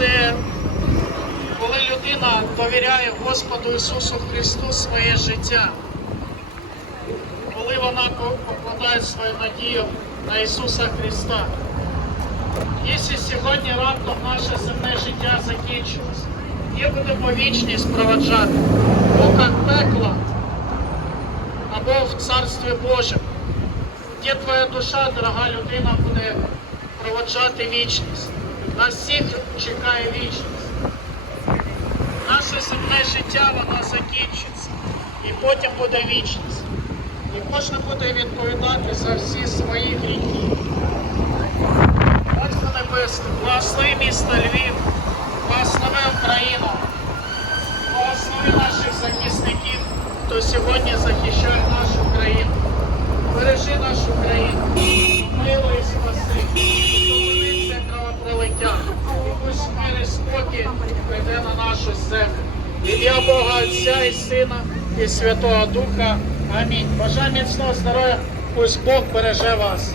це коли людина довіряє Господу Ісусу Христу своє життя, коли вона покладає свою надію на Ісуса Христа. Якщо сьогодні раптом наше земне життя закінчилось, є будемо вічність проводжати, Бог як пекла або в Царстві Божому, де твоя душа, дорога людина, буде проводжати вічність. Нас всіх чекає вічність. Наше земне життя воно закінчиться. І потім буде вічність. І кожен буде відповідати за всі свої гріхи. Батько Небесний, благослови місто Львів, благослови Україну, благослови наших захисників, хто сьогодні захищає нашу країну. Бережи нашу країну, мило і спаси, зупини це кровопролиття, і пусть мир і спокій прийде на нашу землю. Ім'я Бога Отця і Сина і Святого Духа. Амінь. Бажаю міцного здоров'я, пусть Бог береже вас.